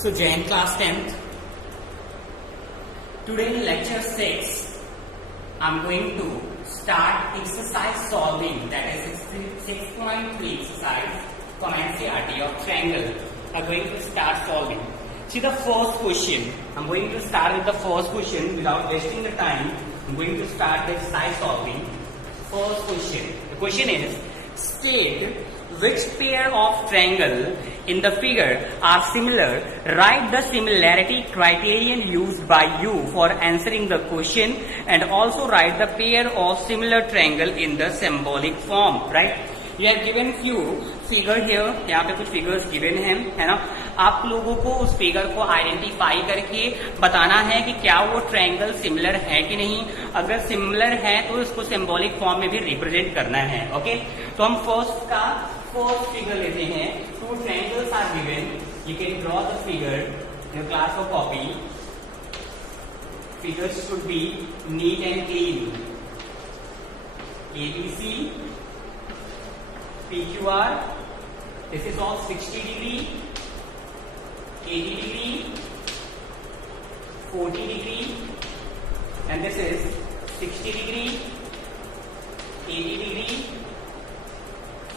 So Jain class 10th. Today in lecture 6, I'm going to start exercise solving, that is 6.3 exercise from NCERT of triangle. I'm going to start solving. See the first question. I'm going to start with the first question without wasting the time. I'm going to start the exercise solving. First question. The question is, state which pair of triangle in the figure are similar. Write the similarity criterion used by you for answering the question and also write the pair of similar triangle in the symbolic form. Right? You have given few figure here. यहाँ पे कुछ figures given हैं, है ना? आप लोगों को उस फिगर को आइडेंटिफाई करके बताना है कि क्या वो ट्रायंगल सिमिलर है कि नहीं. अगर सिमिलर है तो इसको सिंबॉलिक फॉर्म में भी रिप्रेजेंट करना है. ओके, तो हम फर्स्ट फिगर लेते हैं. Two triangles are given. You can draw the figure in class और copy. Figures should be neat and clean. ABC, PQR. This is all 60 degree, 80 degree, 40 degree, and this is 60 degree, 80 degree,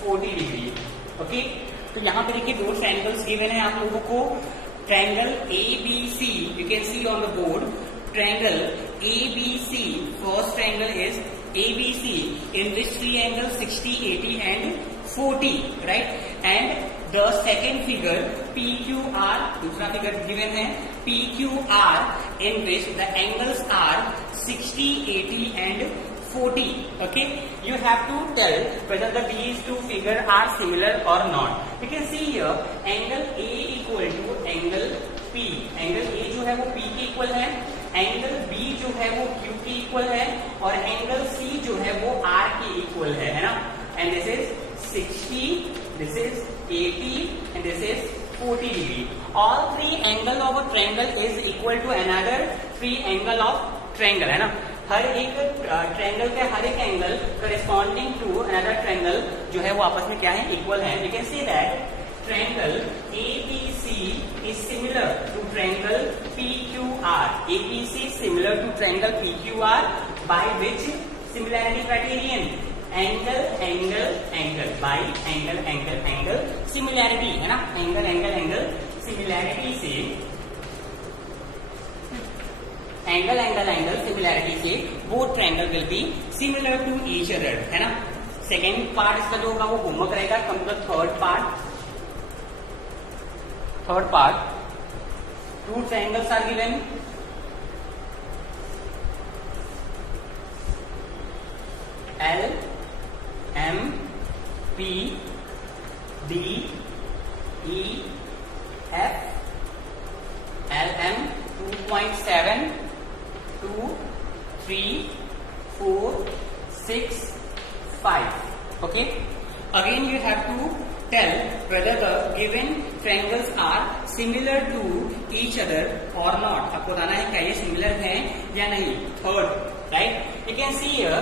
40 degree. Okay? तो यहाँ पे देखिए दो triangles given है आप लोगों को. Triangle ABC, you can see on the board. Triangle ABC, first triangle is ABC, in which triangle 60, 80 and 40, right? And the second figure PQR, दूसरा figure given है PQR, in which the angles are 60, 80 and 40. Okay, you have to tell whether these two figures are similar or not. You can see here angle A equal to angle P. Angle A जो है वो P के equal है, angle B जो है वो Q के equal है और एंगल C जो है वो R के इक्वल है ना. And this is 60, this is 80 and this is 40 degree. All three angle of a triangle is equal to another three angle of triangle, है ना. हर एक ट्रायंगल के हर एक angle corresponding to another triangle जो है वो आपस में क्या है, इक्वल है. We can see that triangle ABC is similar to triangle PQR. ABC is similar to triangle PQR by which similarity criterion? Angle, angle, angle. By angle, angle, angle. Similarity है ना. Angle, angle, angle. Similarity से angle, angle, angle. Similarity से वो triangle will be similar to each other, है ना. Second part इसका जो होगा वो होमवर्क रहेगा. Come to third part. Third part, two triangles are given. L, M, P, D, E, F. L, M 2.7, 2, 3, 4, 6, 5. Okay. Again, you have to tell whether the given triangles are similar to each other or not. आपको बताना है क्या ये similar है या नहीं. Third, right. You can see here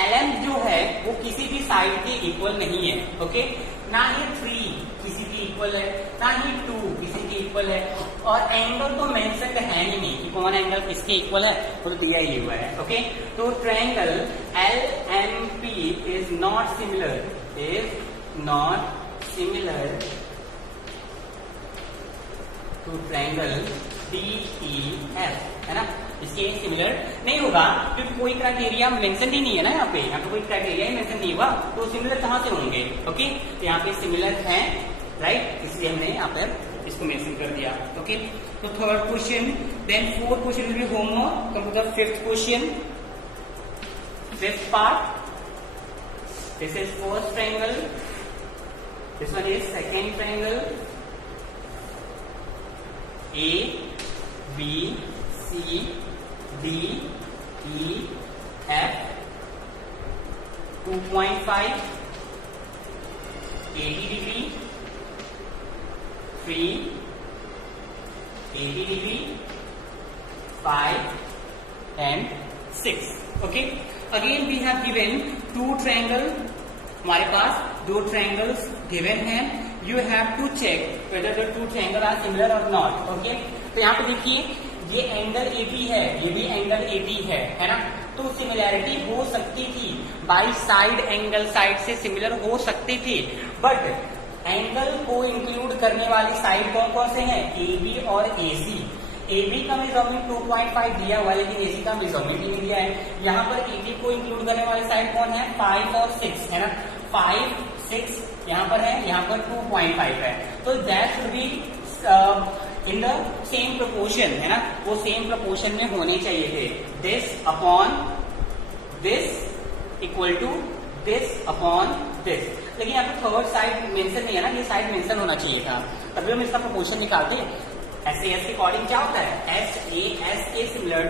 LM जो है वो किसी भी साइड के इक्वल नहीं है. ओके, ना ही 3 किसी की इक्वल है, ना ही 2 किसी की इक्वल है. और एंगल तो मेंशन है ही नहीं कि कौन एंगल किसके इक्वल है, वो तो दिया ही हुआ है. ओके, तो triangle LMP is not similar, is not similar to triangle DEF, है ना. इसके सिमिलर नहीं होगा क्योंकि कोई क्राइटेरिया मेंशन ही नहीं है ना. यहाँ पे कोई क्राइटेरिया ही मेंशन नहीं हुआ तो सिमिलर कहाँ से होंगे. ओके, तो यहाँ पे सिमिलर है, राइट. इसलिए हमने यहाँ पर इसको मेंशन कर दिया. ओके, तो third question. Then fourth question will be homework. Come to the fifth question. Fifth part. This is first triangle. This one is second triangle. A, B, C, D, E, F. 2.5, 80 degree, 3, 80 degree, 5 and 6. Okay. Again we have given two triangle. हमारे पास दो triangles given हैं. you have to check whether the two triangle are similar or not. Okay? तो यहाँ पे देखिए ये angle AB है, ये भी एंगल AB है ना? तो सिमिलैरिटी हो सकती थी, बाई साइड एंगल साइड से सिमिलर हो सकती थी, बट एंगल को इंक्लूड करने वाली साइड कौन कौन से हैं? AB और AC. AB का मेजरमेंट 2.5 दिया हुआ है, लेकिन AC का मेजरमेंट नहीं दिया है. यहाँ पर AB को इंक्लूड करने वाली साइड कौन है? 5 और 6 है ना? 5, 6 यहाँ पर है, यहाँ पर 2.5 है. तो that should be in the same proportion है ना? वो सेम प्रोपोर्शन में होने चाहिए थे. This upon this equal to this upon this. लेकिन यहाँ पे थर्ड साइड मेंशन नहीं है ना, ये साइड मेंशन होना चाहिए था, तभी हम इसका प्रोपोर्शन निकालते. SAS के अकॉर्डिंग क्या होता है? SAS के सिमिलर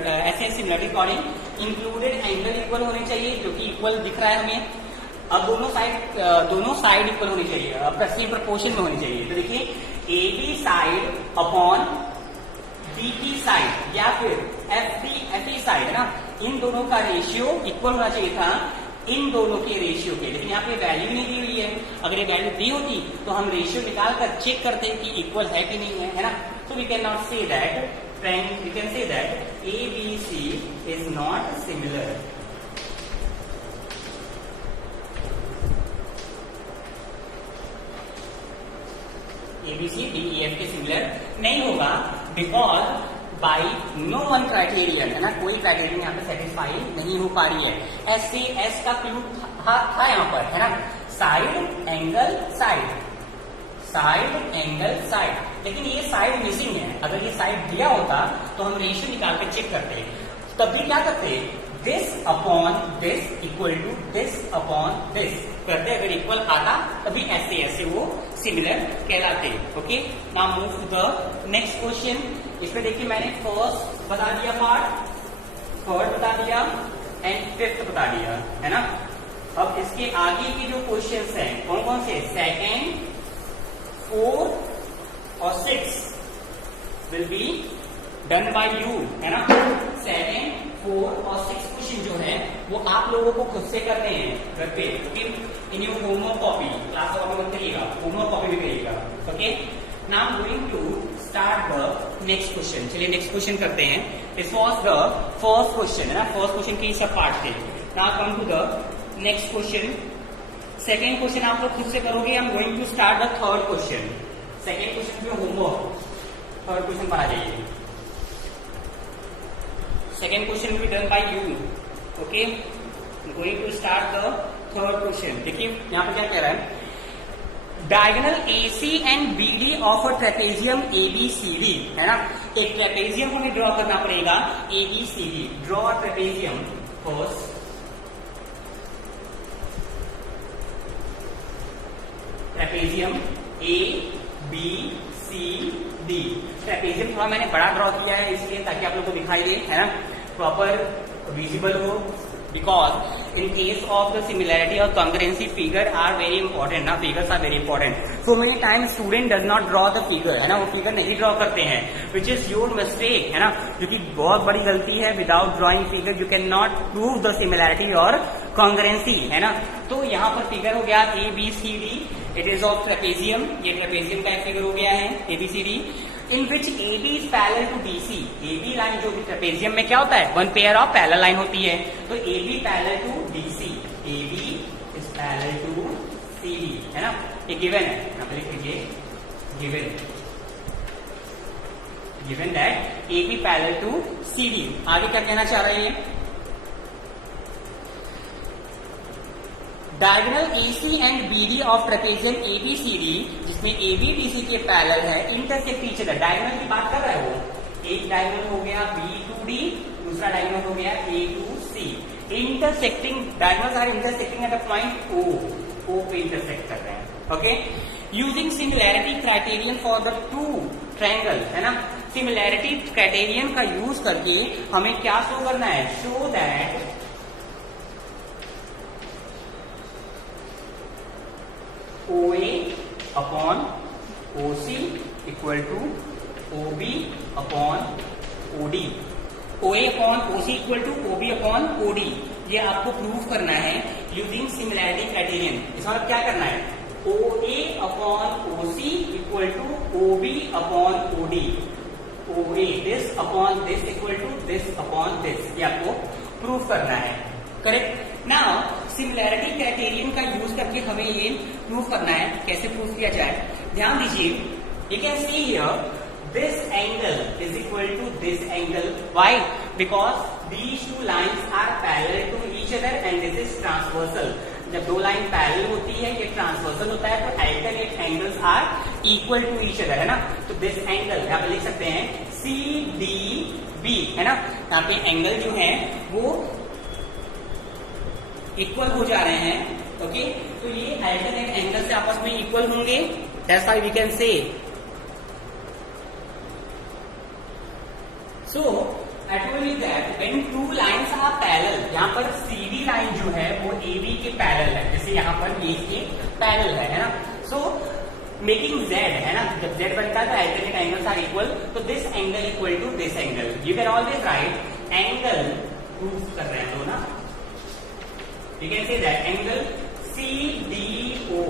के अकॉर्डिंग इंक्लूडेड एंगल इक्वल होने चाहिए, जो कि इक्वल दिख रहा है हमें. अब दोनों साइड इक्वल होनी चाहिए, अब सेम प्रोपोर्शन में होनी चाहिए. तो देखिए AB side upon BP side या फिर FE साइड है ना, इन दोनों का रेशियो इक्वल होना चाहिए था इन दोनों के रेशियो के. लेकिन यहाँ पे वैल्यू नहीं दी हुई है. अगर ये वैल्यू दी होती तो हम रेशियो निकाल कर चेक करते कि इक्वल है कि नहीं है ना? So we cannot say that, we can say that ABC is not similar. ABC DEF के सिमिलर नहीं होगा, because by no one criterion है ना, कोई क्राइटेरियन यहाँ पे सेटिस्फाई नहीं हो पा रही है. SAS का क्लू था यहाँ पर है ना, side angle side, side angle side, लेकिन ये साइड मिसिंग है. अगर ये साइड दिया होता तो हम रेशियो निकाल के चेक करते, तब भी क्या करते? This upon this equal to this upon this करते. अगर इक्वल आता तभी ऐसे वो सिमिलर कहलाते. Okay, now move to the next question. इसमें देखिए मैंने फर्स्ट बता दिया पार्ट, थर्ड बता दिया एंड फिफ्थ बता दिया है ना. अब इसके आगे के जो क्वेश्चंस हैं कौन कौन से? सेकेंड, 4 और 6 will be done by you है ना. 7, 4 और 6 क्वेश्चन जो है वो आप लोगों को खुद से करने हैं घर पे. In your homework copy, class copy मत करिएगा, होमवर्क कॉपी भी करिएगा. Okay, now going to start the next question. चलिए नेक्स्ट क्वेश्चन करते हैं. This was the first question है ना, फर्स्ट क्वेश्चन के सब पार्ट थे. Now come to the next question. Second question आप लोग खुद से करोगे. I am going to start the third question. Second question पे होमवर्क, थर्ड क्वेश्चन पर आ जाइए. Second question will be done by you. Okay, going to start the third question. देखिए यहाँ पे क्या कह रहा है? Diagonal AC and BD of a trapezium ABCD है ना. एक ट्रेपेजियम हमें ड्रॉ करना पड़ेगा ABCD. Draw a trapezium first. Trapezium ABCD. Trapezium थोड़ा मैंने बड़ा ड्रॉ किया है इसलिए ताकि आप लोग को दिखाई दे है ना, प्रॉपर विजिबल हो. Because in case of the similarity और congruency figure are very important ना, figures are very important. So many time student does not draw the figure है ना, वो फिगर नहीं ड्रॉ करते हैं, विच इज योर मिस्टेक है ना, जो कि बहुत बड़ी गलती है. Without drawing figure you can not prove the similarity और कॉन्ग्रुएंसी है ना. तो यहाँ पर फिगर हो गया ABCD. It is of trapezium. ये ट्रेपेजियम का एक फिगर हो गया है ABCD. In which AB is parallel to BC. AB line जो ट्रेपेजियम में क्या होता है? One pair of parallel line होती है. तो AB parallel to BC, AB is parallel to CD है ना. ये गिवन है, यहाँ पर लिख लीजिए given that AB parallel to CD. आगे क्या कहना चाह रहे हैं? Diagonal AC and BD of trapezium ABCD, जिसमें AB BC के पैरेलल है, इंटरसेक्ट ईच अदर. डायगोनल की बात कर रहा है वो. एक डायगोनल हो गया B to D, दूसरा डायगोनल हो गया A to C. Intersecting diagonals are intersecting at the point O पे इंटरसेक्ट कर रहे हैं. Okay, using similarity criterion for the two triangle है ना. सिमिलैरिटी क्राइटेरियन का यूज करके हमें क्या शो करना है? Show that OA upon OC equal to OB upon OD. OA upon OC equal to OB upon OD. ये आपको प्रूव करना है यूजिंग सिमिलैरिटी क्राइटेरियन. इसका मतलब क्या करना है? OA upon OC equal to OB upon OD, OA this upon this equal to this upon this, ये आपको प्रूव करना है। करेक्ट। नाउ सिमिलैरिटी क्राइटेरियन का यूज करके हमें ये प्रूव करना है। कैसे प्रूव किया जाए, ध्यान दीजिए। You can see here this angle is equal to this angle. Why? Because these two lines are parallel to each other and this is transversal. जब दो लाइन पैरेलल होती है, ये ट्रांसवर्सल होता है, तो alternate angles are equal to each other, है ना। तो this angle यहाँ पे लिख सकते हैं CDB, है ना। यहाँ पे एंगल जो है वो इक्वल हो जा रहे हैं, ओके। तो ये alternate एंगल से आपस में इक्वल होंगे, that's why we can say। So I told you that when two lines are parallel, यहाँ पर CD लाइन जो है वो AB के पैरेलल है, जैसे यहाँ पर ये इसके पैरेलल है ना। So making Z, है ना, जब Z बनता है तो alternate angles are equal, तो this angle equal to this angle. You can always write angle, proof कर रहे हैं तो ना, you can say that angle CDO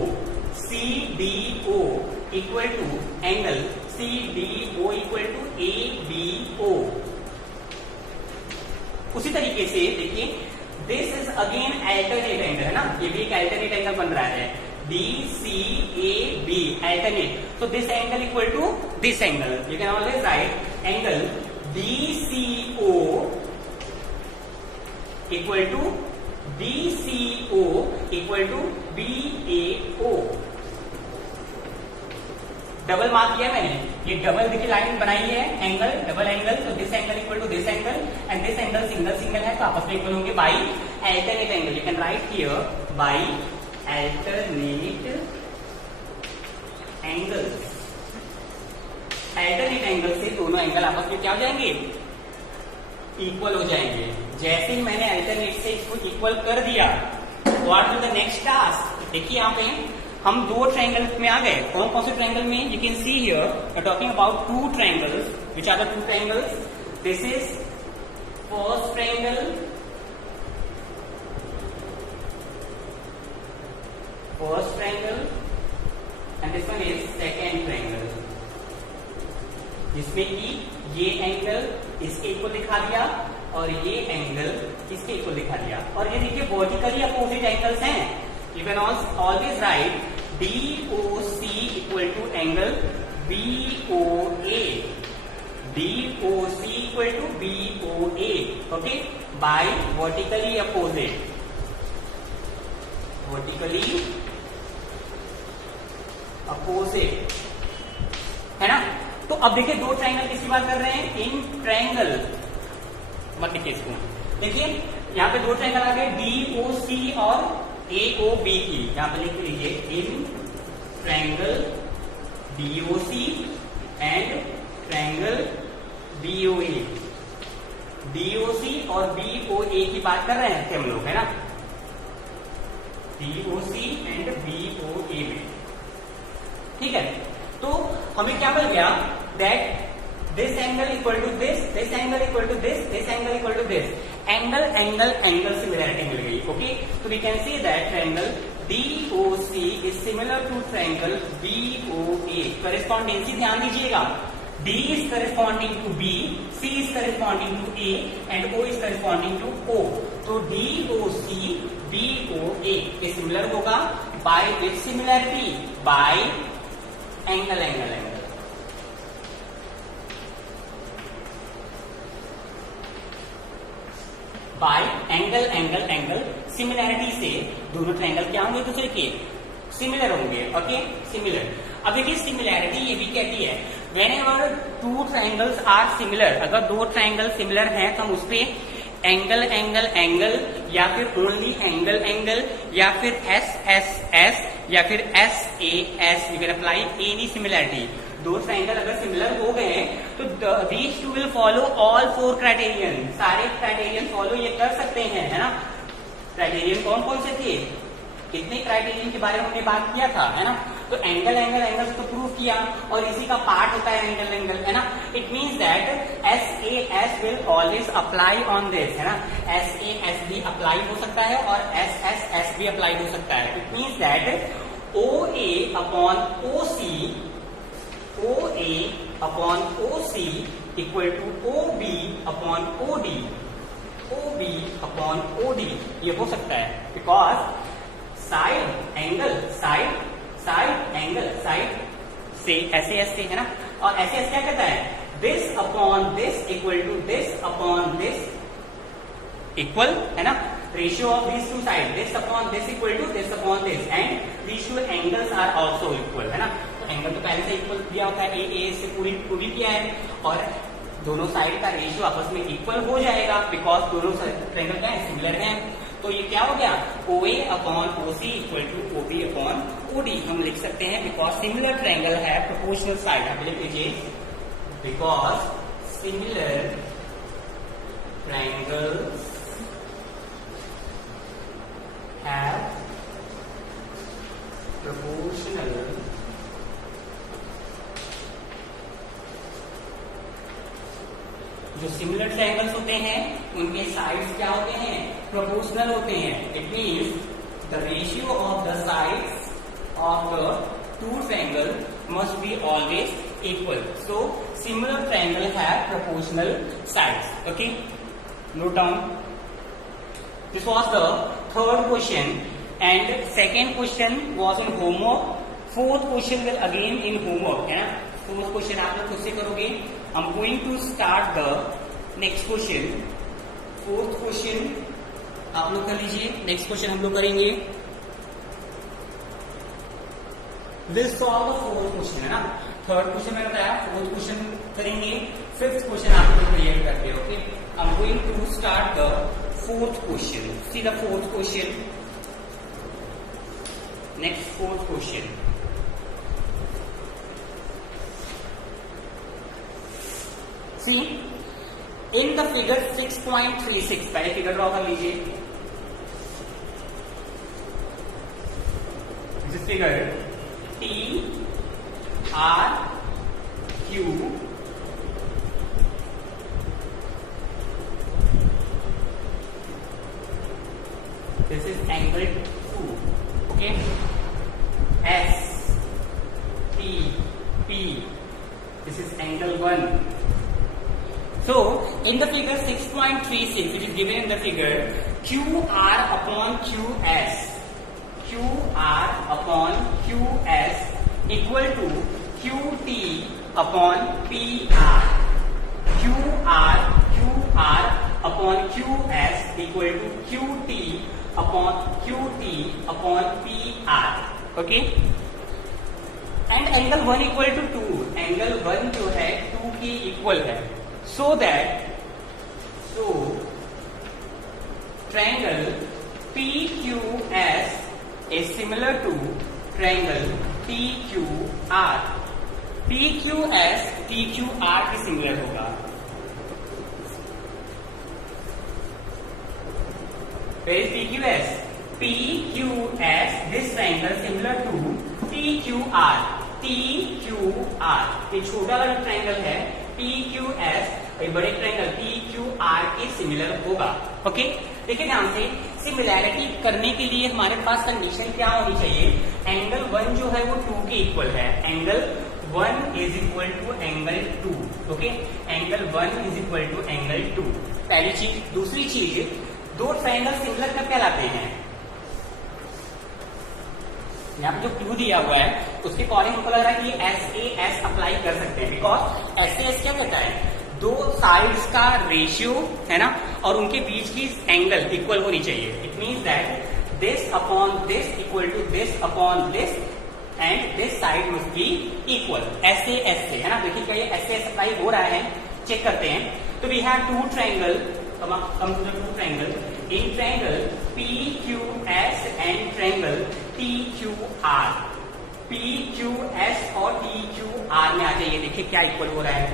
equal to angle CDO equal to ABO। उसी तरीके से देखिए, this is again alternate angle, है ना, ये भी एक अल्टरनेट एंगल बन रहा है, DCAB अल्टरनेट। तो this angle equal to this angle, you can always write angle DCO equal to DCO equal to BAO। Double mark किया मैंने, ये डबल देखिए लाइन बनाई है, एंगल डबल एंगल, तो this angle equal to this angle and this angle single single है, तो आपस में इक्वल होंगे by alternate angle. You can write here by alternate angle. Alternate angle से दोनों एंगल आपस में क्या हो जाएंगे, इक्वल हो जाएंगे। जैसे ही मैंने अल्टरनेट से इसको इक्वल कर दिया, what is the next task. देखिए यहाँ पे हम दो ट्रायंगल्स में आ गए। कौन कौन से ट्रायंगल में, you can see here we are talking about two triangles. Which are the two triangles, this is first triangle, and this one is second triangle, जिसमें कि ये एंगल इसके इक्वल दिखा दिया और ये एंगल इसके इक्वल दिखा दिया। और ये देखिए वर्टिकली अपोजिट एंगल्स हैं। You can always write DOC equal to angle BOA, DOC equal to BOA, okay, by vertically opposite, है ना। तो अब देखिए दो ट्रायंगल किसकी बात कर रहे हैं, इन ट्रायंगल, मत लिखिए इसको, देखिए यहाँ पे दो ट्रायंगल आ गए, DOC और AOB की, यहां पर लिख लीजिए in triangle DOC and triangle BOA। DOC और BOA की बात कर रहे हैं हम लोग, है ना, DOC एंड BOA में, ठीक है। तो हमें क्या मिल गया, that this angle equal to this angle equal to this angle equal to this, angle similarity मिल गई, ओके। तो we can see that triangle DOC is similar to triangle BOA। correspondency ध्यान दीजिएगा, D is corresponding to B, C is corresponding to A and O is corresponding to O। तो DOC BOA ये similar होगा by which similarity, by angle। Bye angle similarity से दोनों triangle क्या होंगे, दूसरे के सिमिलर होंगे, ओके, सिमिलर। अब देखिए सिमिलैरिटी ये भी कहती है whenever two triangles are similar, अगर दो ट्रायंगल सिमिलर हैं तो हम उस पे एंगल या फिर ओनली एंगल या फिर एस या फिर S U can apply any similarity. दो ट्रायंगल अगर सिमिलर हो गए तो these two will follow all four criterion, सारे क्राइटेरियन फॉलो ये कर सकते हैं, है ना। क्राइटेरियन कौन कौन से थे, कितने क्राइटेरियन के बारे में हमने बात किया था, है ना। तो एंगल तो प्रूव किया और इसी का पार्ट होता है एंगल, है ना। It means that S will always apply on this, है ना। एस भी अप्लाई हो सकता है और एस भी अप्लाई हो सकता है। It means that OA upon OC, OA upon OC equal to OB upon OD, OB upon OD ये हो सकता है, बिकॉज साइड एंगल से ऐसे है ना, और ऐसे क्या कहता है, this upon this equal to this upon this equal है ना, ratio of these two sides, this upon this equal to this upon this, and these two angles are also equal है ना। तो एंगल तो पहले से इक्वल दिया होता है, ए से पूरी किया है, और दोनों साइड का रेशियो आपस में इक्वल हो जाएगा, बिकॉज दोनों ट्रायंगल क्या है, सिमिलर हैं। तो ये क्या हो गया, OA upon OC equal to OB upon OD हम लिख सकते हैं, बिकॉज सिमिलर ट्रायंगल है प्रोपोर्शनल साइड, आप लिख लीजिए, because similar triangles have proportional जो सिमिलर ट्रायंगल्स होते हैं उनके साइड्स क्या होते हैं, प्रोपोर्शनल होते हैं। It means the ratio of the sides of the two triangle must be always equal. So similar triangle have proportional sides. Okay, note down. This was the third question, and second question was in homework. Fourth question will again in homework, है ना। Fourth question आप लोग खुद से करोगे। I'm going to start the next question. Fourth question आप लोग कर लीजिए, next question हम लोग करेंगे। We'll solve the fourth question, है ना। Third question मैंने बताया, fourth question करेंगे, fifth question आप लोग क्लियर करते हो। Okay, I'm going to start the fourth question. See the fourth question. Next fourth question. See, in the figure 6.36, पहले फिगर ड्रॉ कर लीजिए। This figure T R Q this is angle 2, okay, S T P this is angle 1. So in the figure 6.36 it is given in the figure QR upon QS, QR upon QS equal to QT upon PR, QR upon QS equal to QT upon QT upon PR, okay, and angle 1 equal to 2, angle 1 जो है 2 के equal है, so triangle PQS is similar to triangle PQR, PQS PQR के similar होगा। Where is PQS? PQS, this triangle similar to PQR, TQR, ये छोटा वाला triangle है PQS, ये बड़े ट्रायंगल PQR के सिमिलर होगा। ओके, देखिए ध्यान से, सिमिलैरिटी करने के लिए हमारे पास कंडीशन क्या होनी चाहिए, एंगल 1 जो है वो 2 के इक्वल है, angle 1 is equal to angle 2, okay, angle 1 is equal to angle 2, पहली चीज। दूसरी चीज, दो ट्रायंगल सिमिलर कब कहलाते हैं, यहाँ पे जो क्लू दिया हुआ है उसके अकॉर्डिंग हमको लग रहा है कि SAS अप्लाई कर सकते हैं, बिकॉज SAS क्या कहता है, दो साइड्स का रेशियो है ना, और उनके बीच की एंगल इक्वल होनी चाहिए। It means that this upon this equal to this upon this and this side must be equal, SAS से है ना। देखिए ये SAS अप्लाई हो रहा है, चेक करते हैं। तो we have two triangle, come to the two triangle. In triangle PQS and triangle TQR, PQS और TQR में आ जाइए, देखिए क्या इक्वल हो रहा है,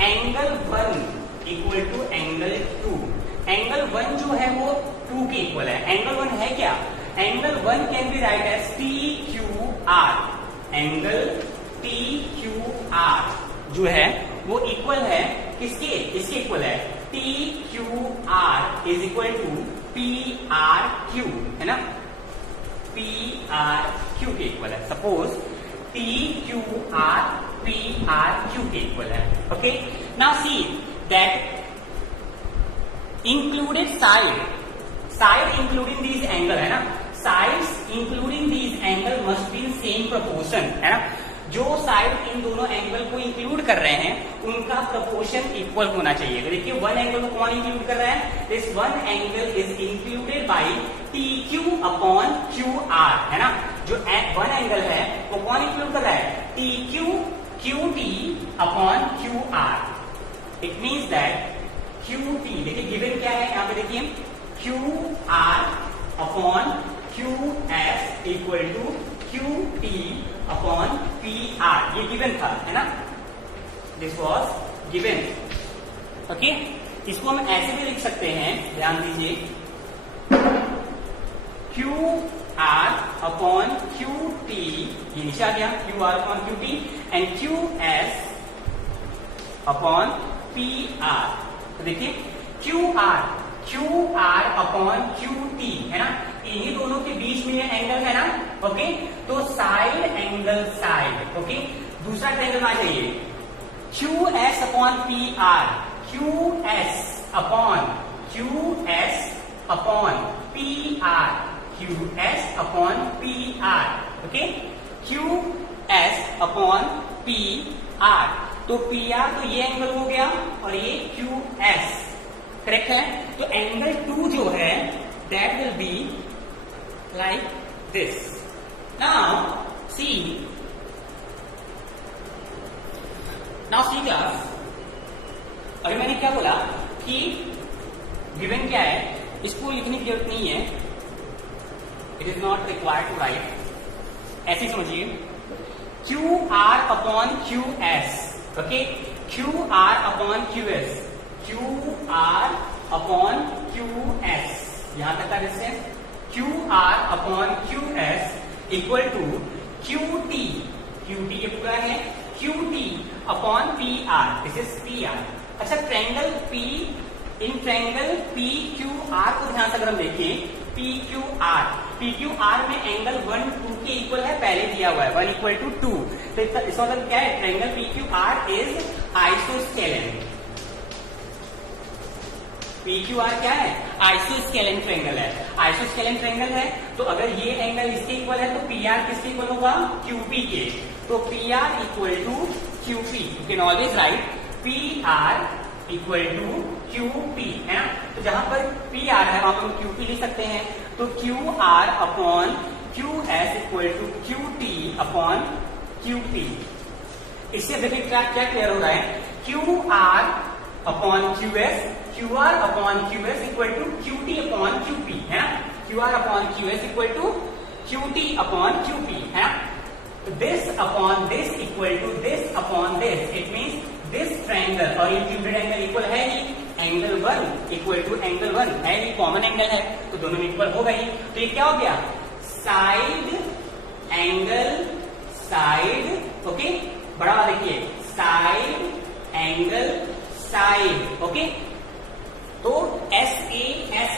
angle 1 equal to angle 2, angle 1 जो है वो 2 के इक्वल है, एंगल 1 है क्या, angle 1 can be write as TQR, angle TQR जो है वो इक्वल है किसके, इसके इक्वल है, TQR is equal to PRQ, है ना। पी आर क्यू के इक्वल है। Suppose T Q R P R Q के इक्वल है। Okay, now see that included side including these angle है ना, sides including these angle must be in same proportion है ना। जो साइड इन दोनों एंगल को इंक्लूड कर रहे हैं उनका प्रोपोर्शन इक्वल होना चाहिए। देखिए वन एंगल को कौन इंक्लूड कर रहा है, this one angle is included by T Q upon Q R है ना। जो वन एंगल है वो कौन इंक्लूड कर रहा है, T Q Q T upon Q R. It means that Q T, देखिए गिवन क्या है यहाँ पे, देखिए Q R upon Q S equal to Q T upon P R, ये गिवन था है ना, दिस वॉज गिवन। ओके, इसको हम ऐसे भी लिख सकते हैं, ध्यान दीजिए, Q R upon Q T, ये नीचे आ गया Q R upon Q T, and Q S upon P are. तो देखिए Q R upon Q T है ना, इन्हीं दोनों के बीच में ये एंगल है ना। ओके, तो साइड एंगल साइड, ओके, दूसरा ट्रायंगल आ जाइए, Q S upon P R, Q S upon P R, Q S upon P are. Okay, Q S upon P are, तो पी आर तो ये एंगल हो गया और ये क्यू एस, करेक्ट है। तो एंगल 2 जो है that will be like this. Now see class, अरे मैंने क्या बोला कि गिवन क्या है, इसको लिखने की जरूरत नहीं है, it is not required to write. ऐसे समझिए, Q R upon Q S, okay, Q R upon Q S, Q R upon Q S, यहां तक का distance, Q R upon Q S equal to Q T ये पूरा है, Q T upon P R, this is P R. अच्छा, triangle P, in triangle P Q R को ध्यान से अगर हम देखें, पी क्यू आर में एंगल 1 2 के इक्वल है, पहले दिया हुआ है 1 इक्वल टू 2, तो इसका मतलब क्या है, triangle P Q R is isosceles. P Q R क्या है, आइसोस्केलेन ट्रायंगल है, आइसोस्केलेन ट्रायंगल है, तो अगर ये एंगल इसके इक्वल है तो पी आर किसके इक्वल होगा, क्यूपी के, तो P R equal to QP, you can always write P R equal to QP है ना। तो जहां पर पी आर है वहां पर हम क्यूपी लिख सकते हैं, तो Q R upon Q S equal to Q T upon QP. इससे देखिए क्या क्लियर हो रहा है, Q R upon Q S, Q R upon Q S equal to Q T upon QP है ना, Q R upon Q S equal to Q T upon QP है ना। This upon this equal to this upon this, it means this triangle और included angle equal है ही, angle 1 equal to angle 1 है ही, common angle है, तो दोनों में equal होगा ही। तो ये क्या हो गया, साइड एंगल साइड, ओके, बड़ा देखिए, साइड एंगल साइड, ओके। तो एस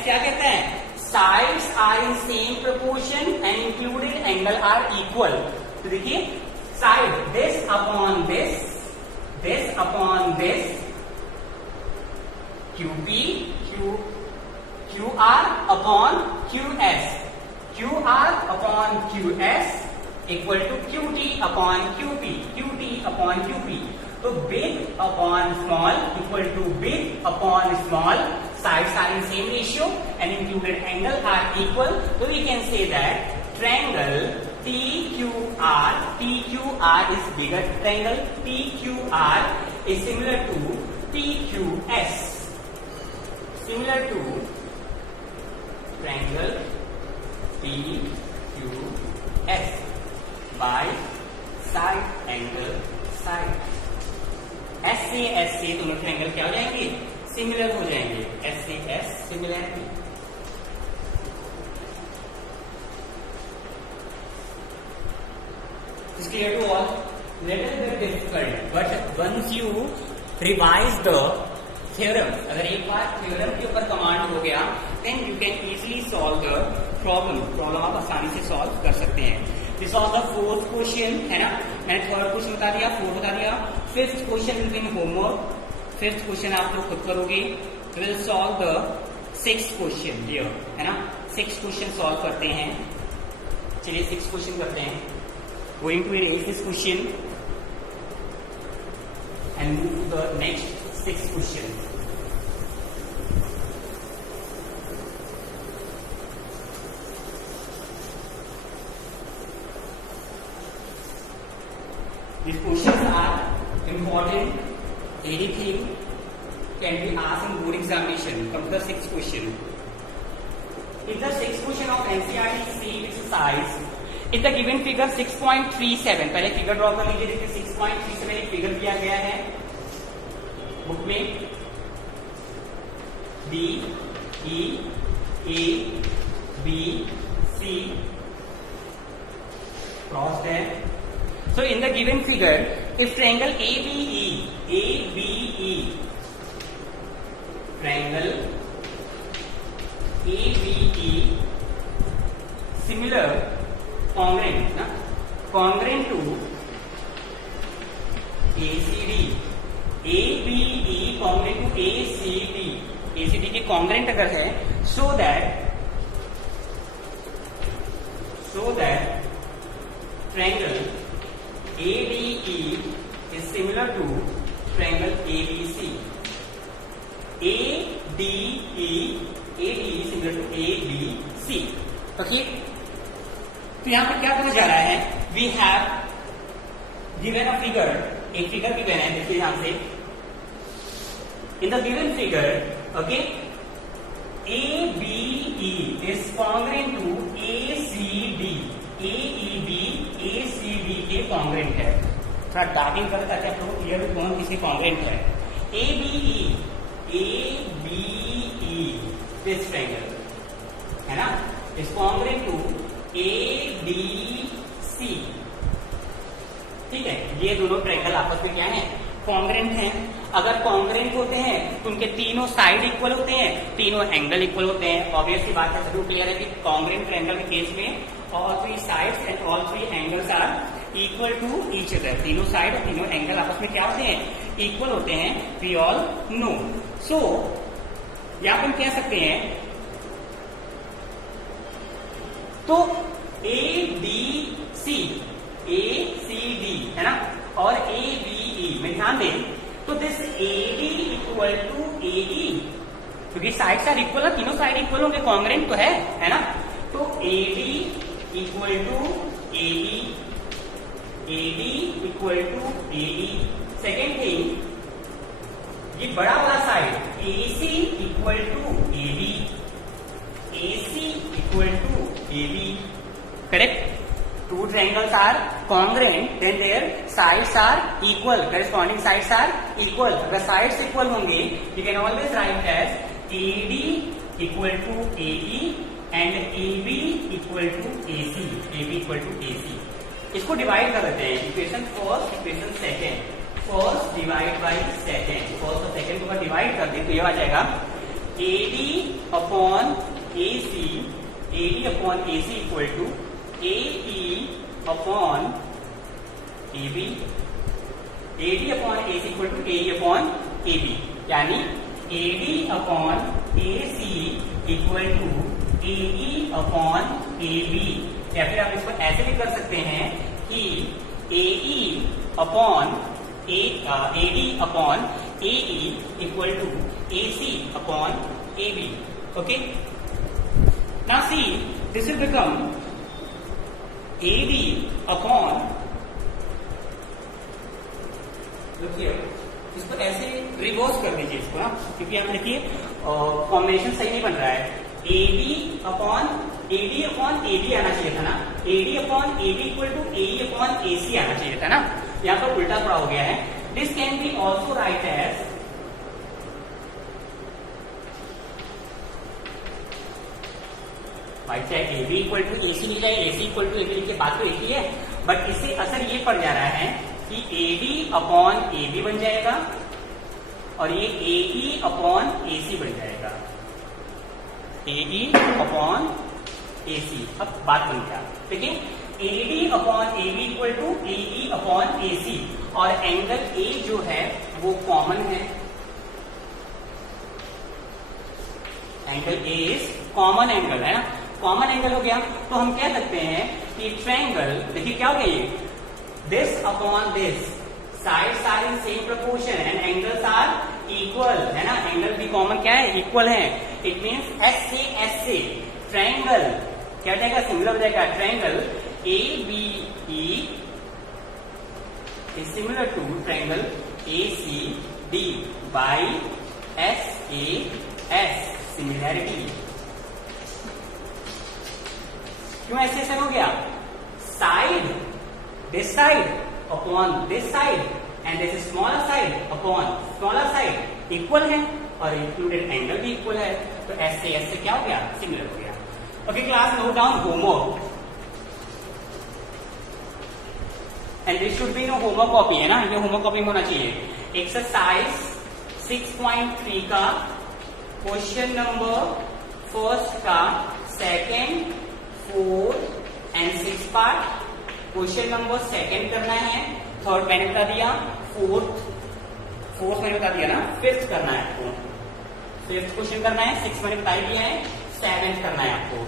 क्या कहता है, sides are in same proportion and included angle are equal. तो देखिए side, this upon this upon this, Q P Q R upon Q upon Q S equal to Q T upon Q P. तो big upon small equal to big upon small, sides are in same ratio and included angle are equal, so we can say that triangle TQR is bigger triangle, TQR is similar to PQS, similar to triangle PQS by side angle side। S से दोनों triangle क्या हो जाएंगे, similar हो जाएंगे, S से S similarity. It's clear to all, little bit difficult, but once you revise the theorem, अगर एक बार theorem के ऊपर कमांड हो गया, then you can easily solve the problem आप आसानी से सॉल्व कर सकते हैं। This was the fourth question, है ना। मैंने थर्ड क्वेश्चन बता दिया, फोर्थ बता दिया। Fifth question will be in homework. Fifth question आप लोग खुद करोगे। Will solve the sixth question here, है ना। सिक्स क्वेश्चन सॉल्व करते हैं। चलिए सिक्स क्वेश्चन करते हैं। Going to erase this question and move to the next sixth question. These questions are important. Anything can be asked in board examination. Come to the sixth question. In the sixth question of NCERT SEED exercise, is the given figure 6.37. पहले figure draw कर लीजिए। देखिए 6.37 एक figure दिया गया है book में। D, E, A, B, C crossed है। So in the given figure, if triangle ABE, triangle ABE similar, congruent to ACD, ABE congruent to ACD के congruent अगर है, so that triangle ADE is similar to triangle ABC. ADE is similar to ABC. Okay? तो यहाँ पर क्या पता जा रहा है? We have given a figure. एक फिगर given है, देखिए यहाँ से। In the given figure, okay, ABE is congruent to ACD. AEB ACD के कॉन्ग्रेंट है। थोड़ा डार्किंग कर ताकि आप लोगों को क्लियर हो कौन किसके कॉन्ग्रेंट है। ABE दिस ट्रायंगल, है ना, इज कॉन्ग्रेंट टू ABC। ठीक है, ये दोनों ट्रायंगल आपस में क्या है? कॉन्ग्रेंट हैं। अगर कॉन्ग्रेंट होते हैं तो उनके तीनों साइड इक्वल होते हैं, तीनों एंगल इक्वल होते हैं। ऑब्वियसली बात है, सभी क्लियर है कि कॉन्ग्रेंट ट्रायंगल के केस में all three sides and all three angles are equal to each other. तीनों साइड और तीनों एंगल आपस में क्या होते हैं? इक्वल होते हैं। We all know. So यहाँ पर कह सकते हैं तो ACD है ना, और ABE में ध्यान दें तो this AD equal to AE, क्योंकि साइड्स आर इक्वल है, तीनों साइड इक्वल होंगे, कॉन्ग्रेंट तो है ना। तो AD equal to AE, AD equal to AE। Second thing, ये बड़ा वाला side AC equal to AB, AC equal to AB। Correct? Two triangles are congruent, then their sides are equal, corresponding sides are equal. अगर sides equal होंगे, you can always write as AD equal to AE and AB equal to AC. AB equal to AC. इसको divide कर देते हैं, equation first equation second. First divide by second, first और second को divide कर दे तो ये आ जाएगा AD upon AC, AD upon AC equal to AE upon AB, AD upon AC equal to AE upon AB, यानी AD upon AC equal to AE upon AB। या फिर आप इसको ऐसे भी कर सकते हैं कि AE upon AD upon AE equal to AC upon AB। Okay, now see this will become AD upon, देखिए इसको ऐसे रिवर्स कर दीजिए इसको ना, क्योंकि यहाँ देखिए कॉम्बिनेशन सही नहीं बन रहा है। AD अपॉन AB आना चाहिए था ना, AD upon AB equal to AE upon AC आना चाहिए था ना, यहाँ पर उल्टा थोड़ा हो गया है। This can be also write as भाई, चाहे AB इक्वल टू AC मिल जाए, AC इक्वल टू AB लिखिए, बात तो एक ही है, बट इससे असर ये पड़ जा रहा है कि AD अपॉन AB बन जाएगा और ये AE अपॉन AC बन जाएगा। AE upon AC। अब बात बन गया, ठीक है। AD upon AB equal to AE upon AC, और एंगल A जो है वो कॉमन है, angle A is common angle, है ना, कॉमन एंगल हो गया। तो हम कह सकते हैं कि ट्रायंगल, देखिए क्या हो गया ये, this upon this, sides are in same proportion and angles are equal, है ना, एंगल भी कॉमन क्या है, इक्वल है। इट मींस एस से ट्रायंगल क्या हो जाएगा, सिमिलर हो जाएगा। Triangle ABE is similar to triangle ACD by SAS, similarity. क्यों ऐसे हो गया, side, this side upon this side and this smaller side upon smaller side equal है, और इंक्लूडेड एंगल भी इक्वल है, तो ऐसे क्या हो गया, सिमिलर हो गया। Okay class, note down homework, and this should be no homework copy, है ना, ये होमवर्क कॉपी में होना चाहिए। एक्सरसाइज 6.3 का क्वेश्चन नंबर फर्स्ट का second, fourth and 6 part. Question number second करना है, थर्ड मैंने बता दिया, फोर्थ मैंने बता दिया ना, फिफ्थ करना है आपको, फिफ्थ क्वेश्चन करना है, 6 मैंने बता दिया है, 7th करना है आपको।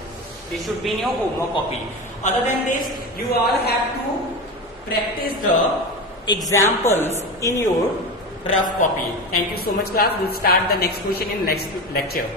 This should be in your homework copy. Other than this you all have to practice the examples in your rough copy. Thank you so much class. We'll start the next question in next lecture.